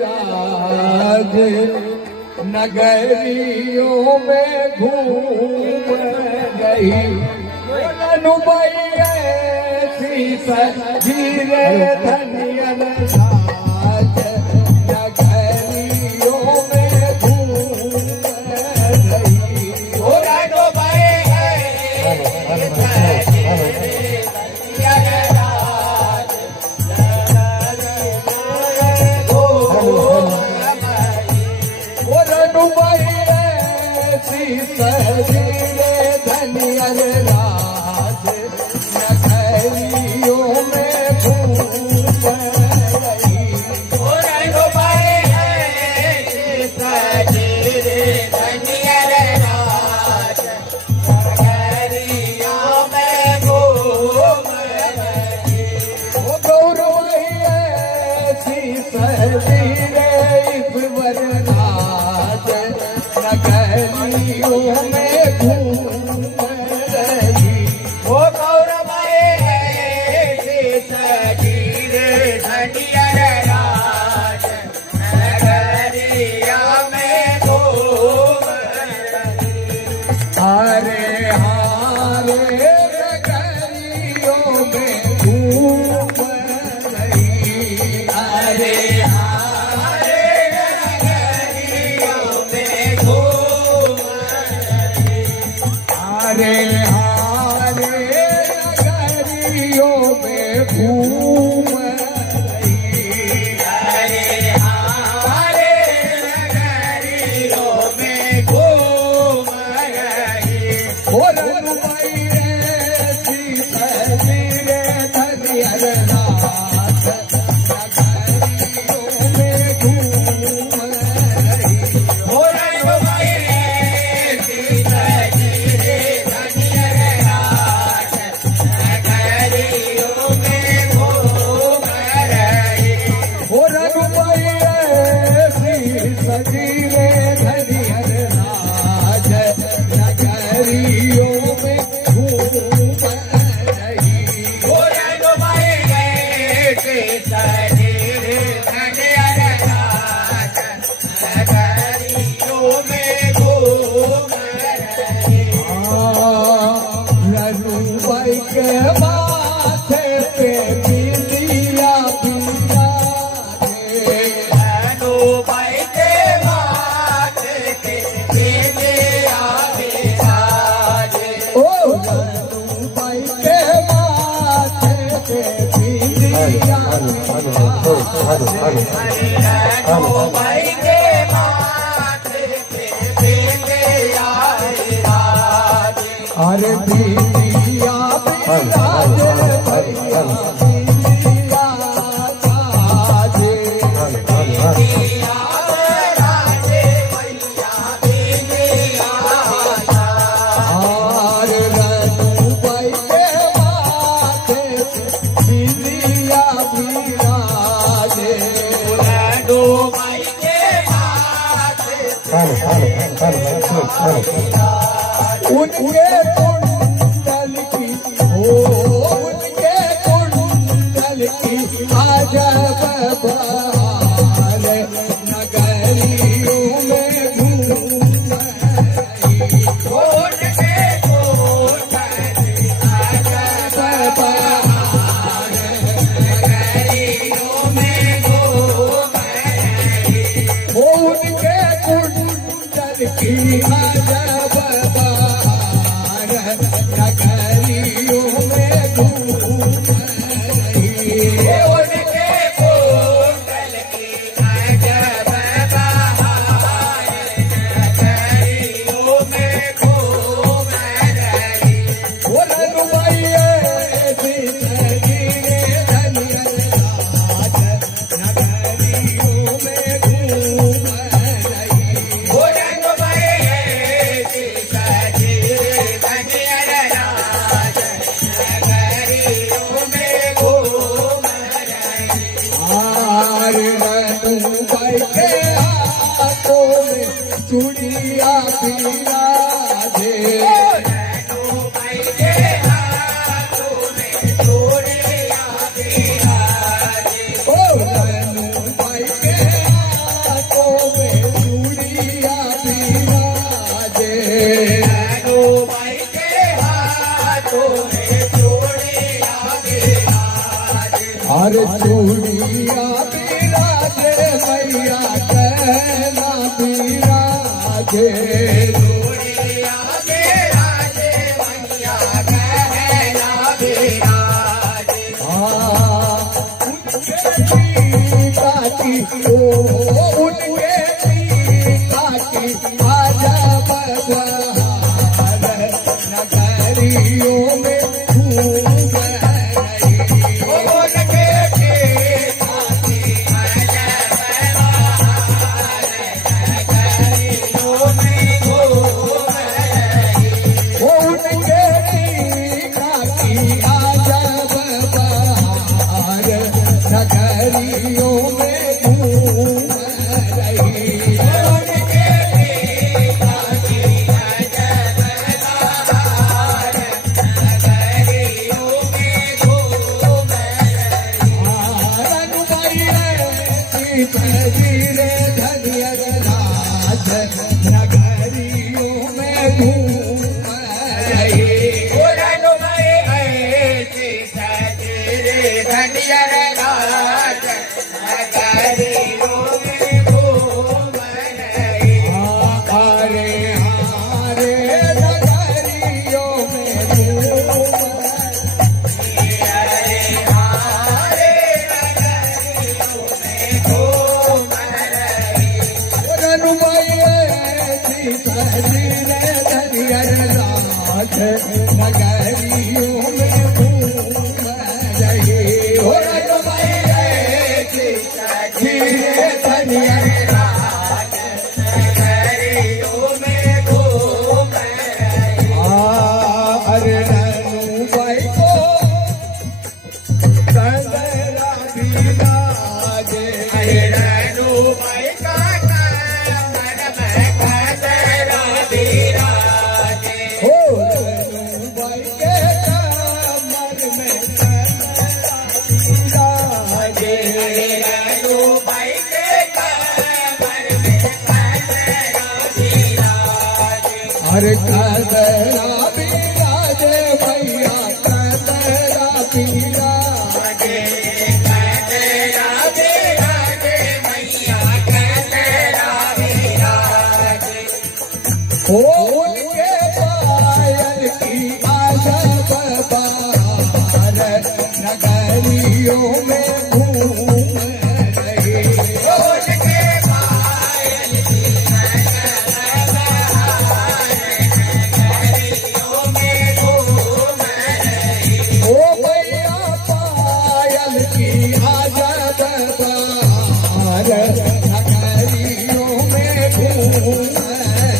राज नगरियों में घूम गई रनुमई ऐसी सजी रे धनियर राज नगरियों में घूम गई रनुमई धनियर राज नगरियों में घूम गई धनियर राज नगरियों में घूम गई गौरवई ऐसी सजी रे ईश्वर राज नगरियों में घूम गई गौरवई ऐसी सजी रे धनियर राज नगरियों में घूम गई हारे हारे नगरियों में घूम गई हरे हरे नगरियों में घूम हारे हारे नगरियों में घूम गई हरे हरे नगरियों में घूम गई रनुमई ऐसी सजी रे धनियर राज नगरियों में घूम गई रनुमई ऐसी सजी रे धनियर राज नगरियों में घूम गई रनुमई ऐसी सजी रे धनियर राज नगरियों में घूम गई रनुमई ऐसी सजी रे धनियर राज नगरियों में घूम गई रनुमई के माथे पे बिंदिया बिराजे रनुमई के माथे पे बिंदिया बिराजे रनुमई के माथे पे बिंदिया रनुमई के माथे पे बिंदिया बिराजे अरे बिंदिया बिराजे भैया बिंदिया बाजे बिंदिया बिराजे भैया बिंदिया अरे रनुमई के माथे पे बिंदिया बिराजे रनुमई के माथे उनके कुंडल की उनके कुंडल की अजब बहार नगरियों में घूम गई कोट के कोट अजब बहार नगरियों में घूम गई उनके कुंडल की अजब बहार नगरियों में घूम गई उनके कोटल की अजब बहार नगरियों में घूम गई रनुमई ऐसी सजी रे धनियर राज नगरियों में घूम गई रनुमई ऐसी सजी रे धनियर राज नगरियों में घूम गई हार रनुमई के हाथों में चूड़िया बिराजे रनुमई के हाथों में हर चूड़िया बिराजे मैया कहना बिराजे चूड़िया बिराजे मैया कहना बिराजे काटी ओ उनके काटी आजा बहार नगरियों में घूम रही उनके काटी अजब बहार नगरियों में घूम रही उनके काटी आजा बहार नगरियों में घूम रही उनके काटी अजब बहार नगरियों में घूम रही नगरियों में घूम रही पुरनु भई ऐसी सजरे धनियर राज नगरियों में घूम रही हारे हारे नगरियों में घूम हरे हारे नगरियों में घूम रही नगरियों में घूम रही पुरनु भई ऐसी सजरे धनियर राज नगरियों में घूम रही अरे ननु भाई को कंदरा बिराजे रनु भाई का मन में कसरा बिराजे हो ननु भाई के कमर में कंदरा बिराजे रनु भाई के कमर में कसरा बिराजे अरे कंदरा बिराजे भैया कंदरा बिराजे कसरा बिराजे मैया कसरा बिराजे हो उनके पायल की आजब बहार नगरियों में घूम रही उनके पायल की अजब बहार नगरियों में घूम रही ओ भैया पायल की आजब बहार नगरियों में घूम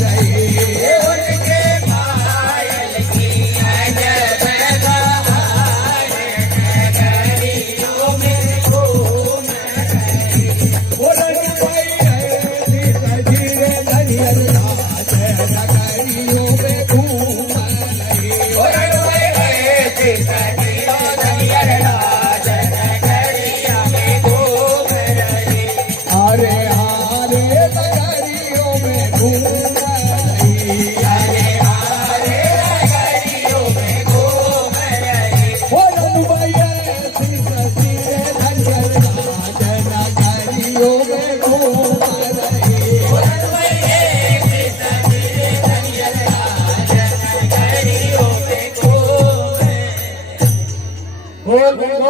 रही उनके पायल की अजब बहार नगरियों में घूम रही उड़न गई ऐसी सजीरे धनियर राज नगरियों में घूम रही उड़न गई ऐसी सजीरो धनियर राज नगरिया में घूम रही हारे हारे नगरियों में घूम रही हरे हारे नगरियों में घूम रही उड़न गई ऐसी सजीरे धनियर राज नगरियों में घूम रही उड़न गई ऐसी सजीरे धनियर राज नगरियों में घूम रही बोल बोल